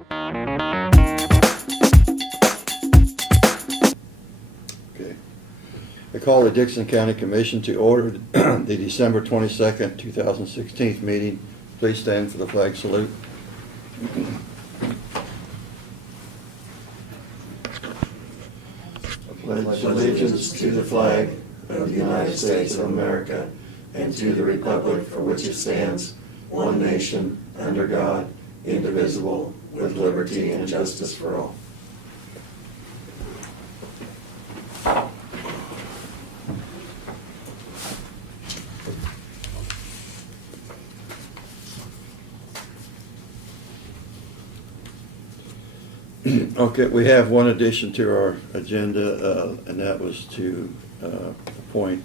Okay. I call the Dickinson County Commission to order the December 22nd, 2016 meeting. Please stand for the flag salute. I pledge allegiance to the flag of the United States of America and to the republic for which it stands, one nation, under God, indivisible, with liberty and justice for all. Okay, we have one addition to our agenda, and that was to appoint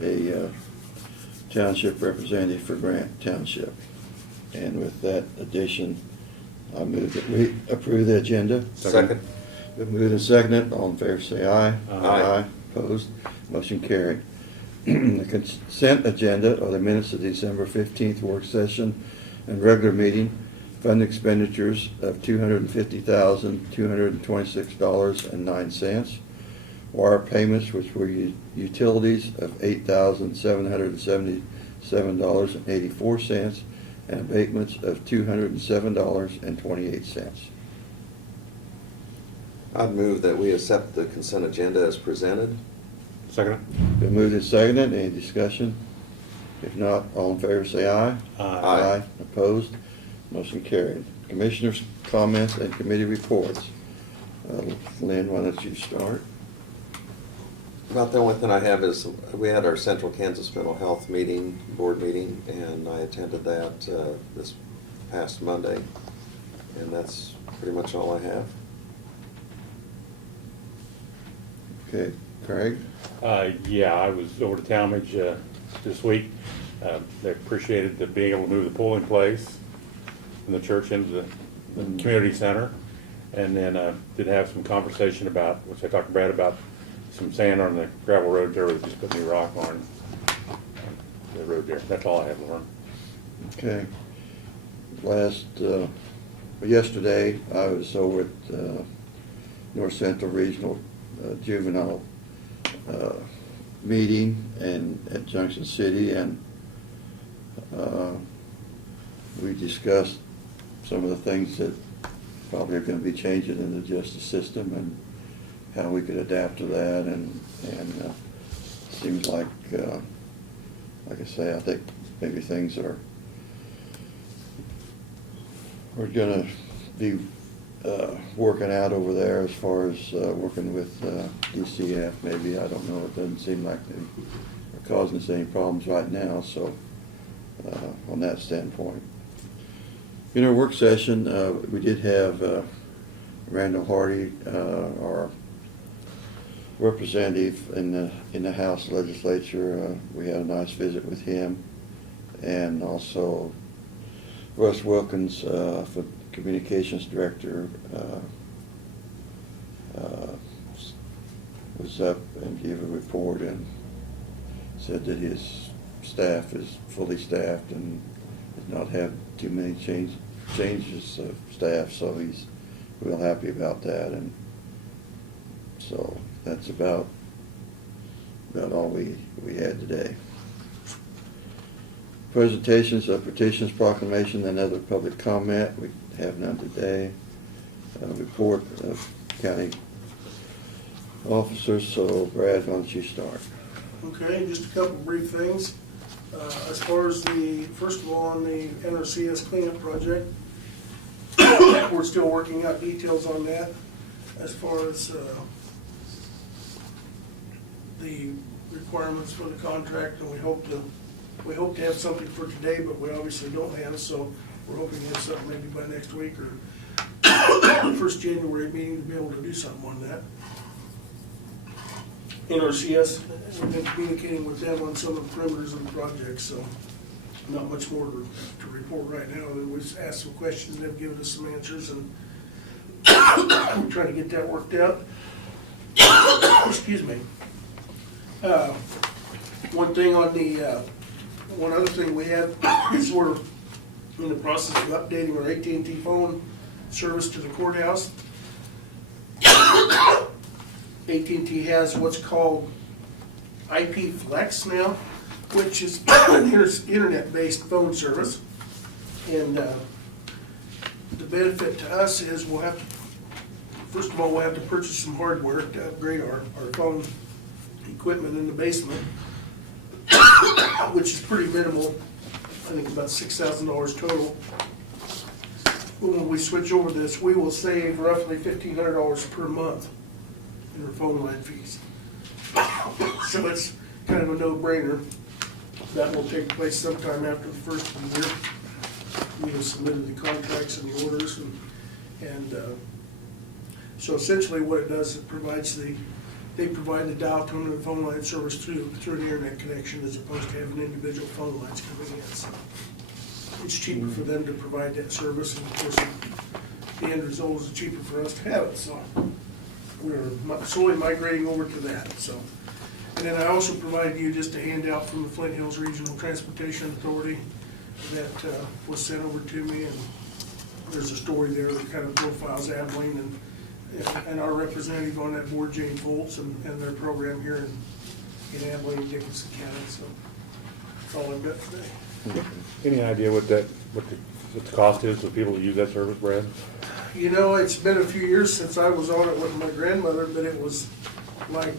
a township representative for Grant Township. And with that addition, I move that we approve the agenda. Second. Been moved and seconded. All in favor say aye. Aye. Opposed? Motion carried. The consent agenda are the minutes of December 15th work session and regular meeting. Fund expenditures of $250,226.09. Wire payments, which were utilities, of $8,777.84, and abatements of $207.28. I'd move that we accept the consent agenda as presented. Second. Been moved and seconded. Any discussion? If not, all in favor say aye. Aye. Opposed? Motion carried. Commissioners' comments and committee reports. Lynn, why don't you start? About the only thing I have is we had our Central Kansas Mental Health board meeting, and I attended that this past Monday, and that's pretty much all I have. Okay, Craig? Yeah, I was over to Talmadge this week. They appreciated being able to move the polling place from the church into the community center. And then did have some conversation about, which I talked to Brad about, some sand on the gravel road there. We just put new rock on the road there. That's all I have, Lauren. Okay. Yesterday, I was over at North Central Regional Juvenile meeting at Junction City, and we discussed some of the things that probably are going to be changing in the justice system and how we could adapt to that, and seems like I say, I think maybe things are going to be working out over there as far as working with DCF. Maybe, I don't know. It doesn't seem like they are causing us any problems right now. So on that standpoint, in our work session, we did have Randall Hardy, our representative in the House legislature. We had a nice visit with him, and also Russ Wilkins, for communications director, was up and gave a report and said that his staff is fully staffed and does not have too many changes of staff, so he's real happy about that. And so that's about all we had today. Presentations of petitions, proclamation, and other public comment. We have none today. Report of county officers. So Brad, why don't you start? Okay, just a couple brief things. As far as first of all, on the NRCS cleanup project, we're still working out details on that as far as the requirements for the contract, and we hope to have something for today, but we obviously don't have, so we're hoping to have something maybe by next week or first January meeting to be able to do something on that. NRCS, we've been communicating with them on some of the perimeters of the project, so not much more to report right now. We just asked some questions, and they've given us some answers, and we're trying to get that worked out. Excuse me. One other thing we have is we're in the process of updating our AT&T phone service to the courthouse. AT&T has what's called IP Flex now, which is an internet-based phone service. And the benefit to us is we'll have to, first of all, we'll have to purchase some hardware to upgrade our phone equipment in the basement, which is pretty minimal. I think about $6,000 total. But when we switch over this, we will save roughly $1,500 per month in our phone line fees. So it's kind of a no-brainer. That will take place sometime after the first of the year. We have submitted the contracts and the orders, and so essentially what it does, it provides they provide the dial tone and the phone line service through an internet connection as opposed to having individual phone lines coming in. So it's cheaper for them to provide that service, and of course the end result is cheaper for us to have it. So we're slowly migrating over to that. So, and then I also provided you just a handout from the Flint Hills Regional Transportation Authority that was sent over to me, and there's a story there that kind of profiles Abilene and our representative on that board, Jane Foltz, and their program here in Abilene, Dickinson County. So that's all I've got today. Any idea what the cost is for people to use that service, Brad? You know, it's been a few years since I was on it with my grandmother, but it was like,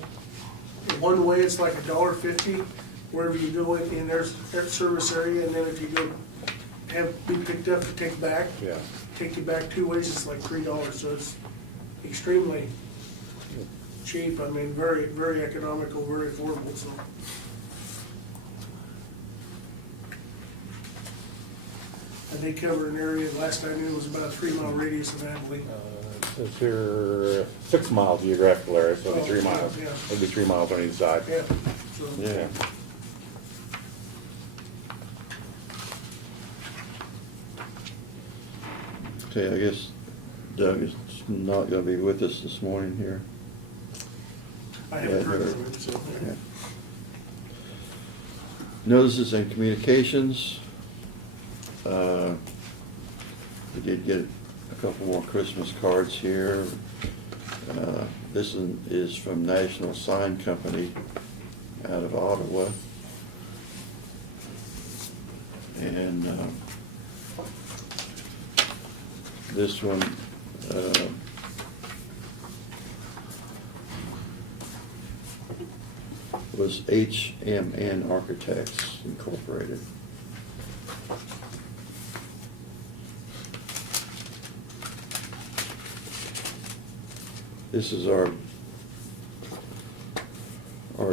one way it's like $1.50 wherever you go in their service area, and then if you go be picked up to take back, Yeah. take you back 2 ways, it's like $3. So it's extremely cheap. I mean, very, very economical, very affordable. So. And they cover an area, last I knew, was about a 3-mile radius of Abilene. It says here 6 mile geographical area, so it'll be 3 Oh, miles. yeah. It'll be 3 miles on either side. Yeah, so. Yeah. Okay, I guess Doug is not gonna be with us this morning here. I haven't heard from him, so. Yeah. Notices and communications. We did get a couple more Christmas cards here. This one is from National Sign Company out of Ottawa. And this one was HMN Architects Incorporated. This is our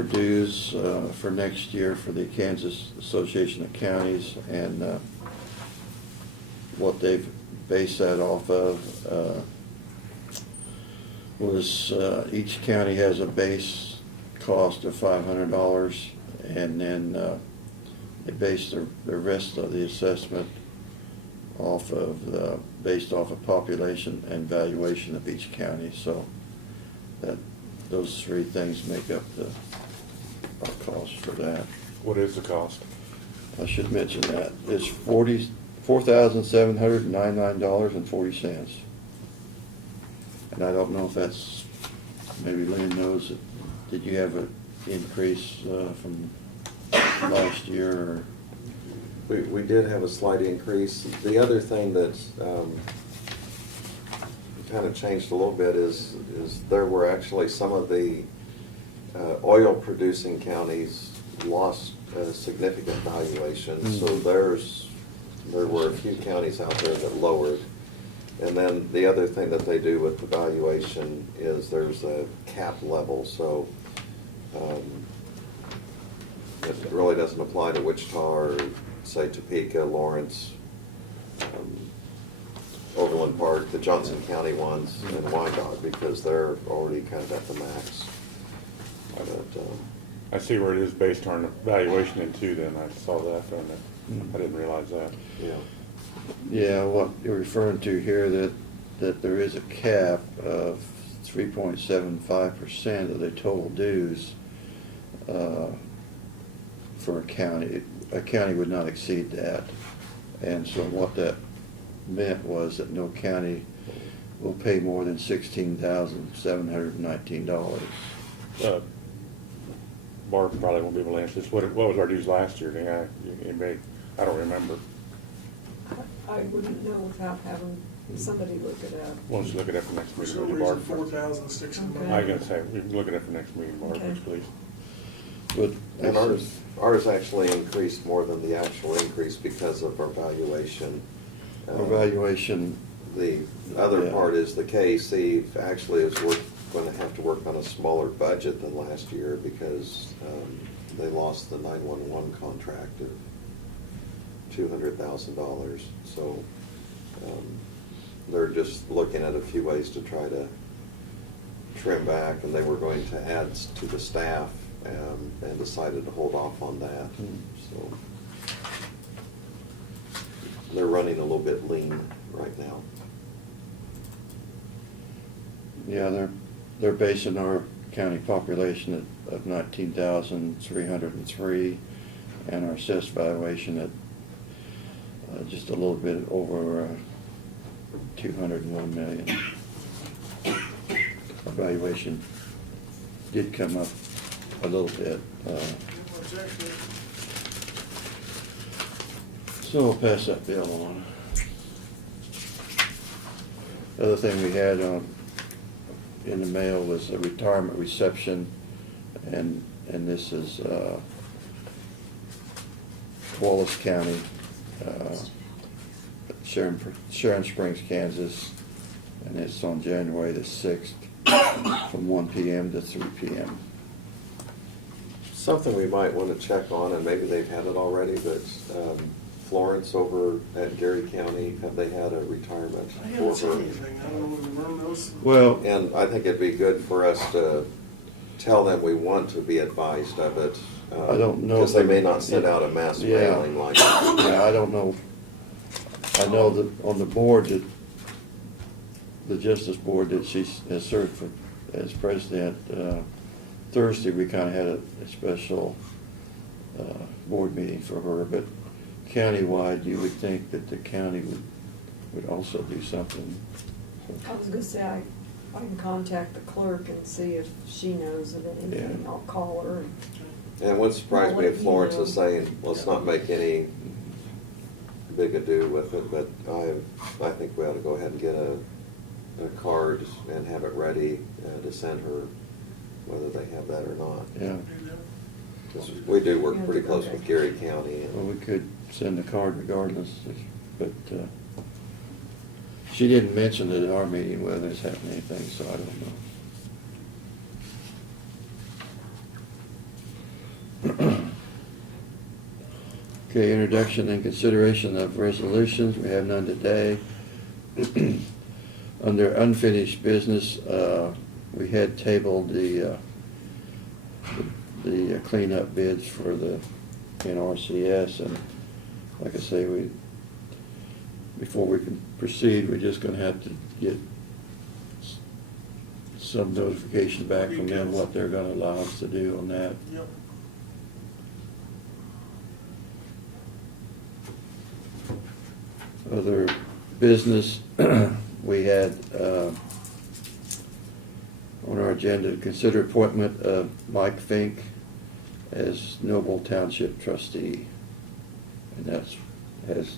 dues for next year for the Kansas Association of Counties, and what they've based that off of was each county has a base cost of $500, and then they base the rest of the assessment off of based off of population and valuation of each county. So those 3 things make up our cost for that. What is the cost? I should mention that. It's $4,799.40. And I don't know if that's, maybe Lynn knows, did you have an increase from last year? Or? We did have a slight increase. The other thing that's kind of changed a little bit is there were actually some of the oil producing counties lost significant valuation. So there were a few counties out there that lowered. And then the other thing that they do with the valuation is there's a cap level. So it really doesn't apply to Wichita or, say, Topeka, Lawrence, Overland Park, the Johnson County ones, and Wyandotte, because they're already kind of at the max. But, I see where it is based on valuation in two, then I saw that, and I didn't realize that. yeah. Yeah, what you're referring to here, that there is a cap of 3.75% of the total dues for a county. A county would not exceed that. And so what that meant was that no county will pay more than $16,719. Barb probably won't be able to answer this. What was our dues last year? Anybody? I don't remember. I wouldn't know without having somebody look it up. Why don't you look it up for next For meeting? some would you, reason, Barb? 4,600. I was gonna say, we can look it up for next meeting, Barb, Okay. please. But And ours actually increased more than the actual increase because of our valuation. our valuation, The other Yeah. part is the KC actually is gonna have to work on a smaller budget than last year because they lost the 911 contract of $200,000. So they're just looking at a few ways to try to trim back, and they were going to add to the staff and decided to hold off on that. So they're running a little bit lean right now. yeah, they're basing our county population of 19,303 and our assessed valuation at just a little bit over 201 million. Our valuation did come up a little bit. What's that, Cliff? So I'll pass that bill on. The other thing we had in the mail was a retirement reception, and this is Wallace County, Sharon Springs, Kansas, and it's on January the 6th from 1 p.m. to 3 p.m. Something we might want to check on, and maybe they've had it already, but Florence over at Gary County, have they had a retirement I for haven't seen her? anything. I don't know if you remember those. Well, And I think it'd be good for us to tell them we want to be advised of it. I don't know Because if they they- may not send out a mass Yeah. mailing like that. yeah, I don't know. I know that on the board that, the Justice Board that she has served for, as president, Thursday, we kind of had a special board meeting for her, but countywide, you would think that the county would also do something. I was gonna say, I can contact the clerk and see if she knows of anything. Yeah. I'll call her and, And it wouldn't surprise me if Florence is saying, let's not make any big ado with it, but I think we ought to go ahead and get a card and have it ready to send her, whether they have that or not. Yeah, 'Cause we do work pretty close with Gary County. well, we could send a card regardless, but she didn't mention it at our meeting whether there's happened anything, so I don't know. Okay, introduction and consideration of resolutions, we have none today. Under unfinished business, we had tabled the cleanup bids for the NRCS, and like I say, before we can proceed, we're just gonna have to get some notification back from them what they're gonna allow us to do on that. Yep. Other business, we had on our agenda, consider appointment of Mike Fink as Noble Township trustee. And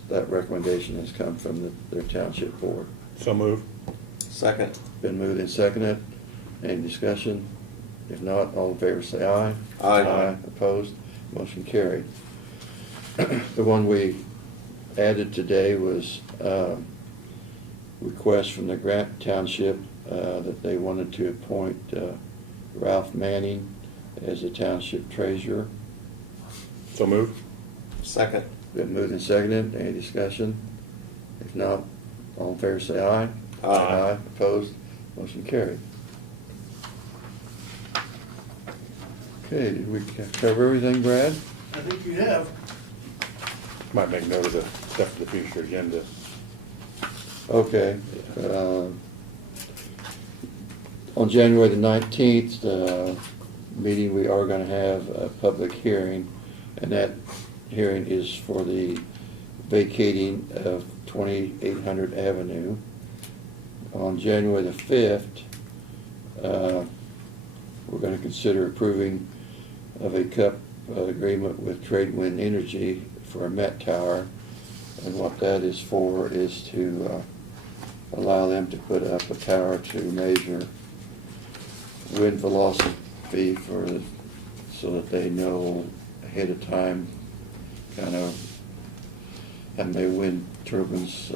that recommendation has come from their township board. So move. Second. Been moved and seconded. Any discussion? If not, all in favor say aye. Aye. Opposed? Motion carried. The one we added today was request from the Grant Township that they wanted to appoint Ralph Manning as the township treasurer. So move. Second. Been moved and seconded. Any discussion? If not, all in favor say aye. Aye. Opposed? Motion carried. Okay, did we cover everything, Brad? I think you have. Might make note of the stuff for the future agenda. Okay. On January the 19th, meeting, we are going to have a public hearing, and that hearing is for the vacating of 2800 Avenue. on January the 5th, we're going to consider approving of a CUP agreement with Tradewind Energy for a Met Tower. And what that is for is to allow them to put up a tower to measure wind velocity so that they know ahead of time kind of how many wind turbines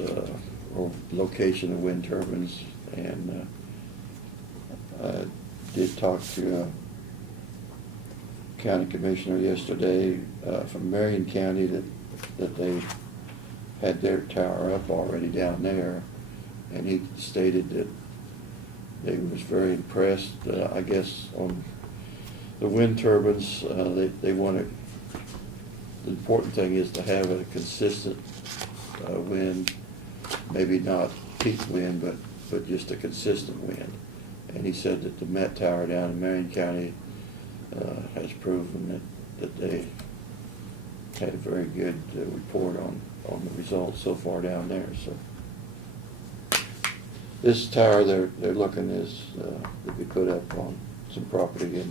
or location of wind turbines. And I did talk to a county commissioner yesterday from Marion County that they had their tower up already down there, and he stated that they was very impressed, I guess, on the wind turbines. They wanted, the important thing is to have a consistent wind, maybe not peak wind, but just a consistent wind. And he said that the Met Tower down in Marion County has proven that they had a very good report on the results so far down there. So this tower they're looking is to be put up on some property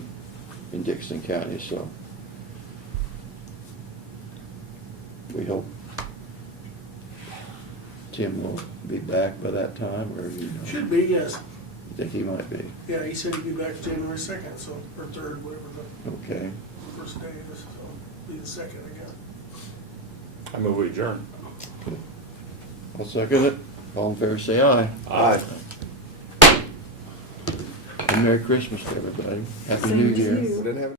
in Dickinson County. So we hope Tim will be back by that time, or you know, Should be, yes. think he might be. Yeah, he said he'd be back January 2nd, so, or 3rd, whatever Okay. the first day is, so be the 2nd, I guess. I move we adjourn. I'll second it. All in favor, say aye. Aye. And Merry Christmas to everybody. Happy Same New to Year. you. We didn't have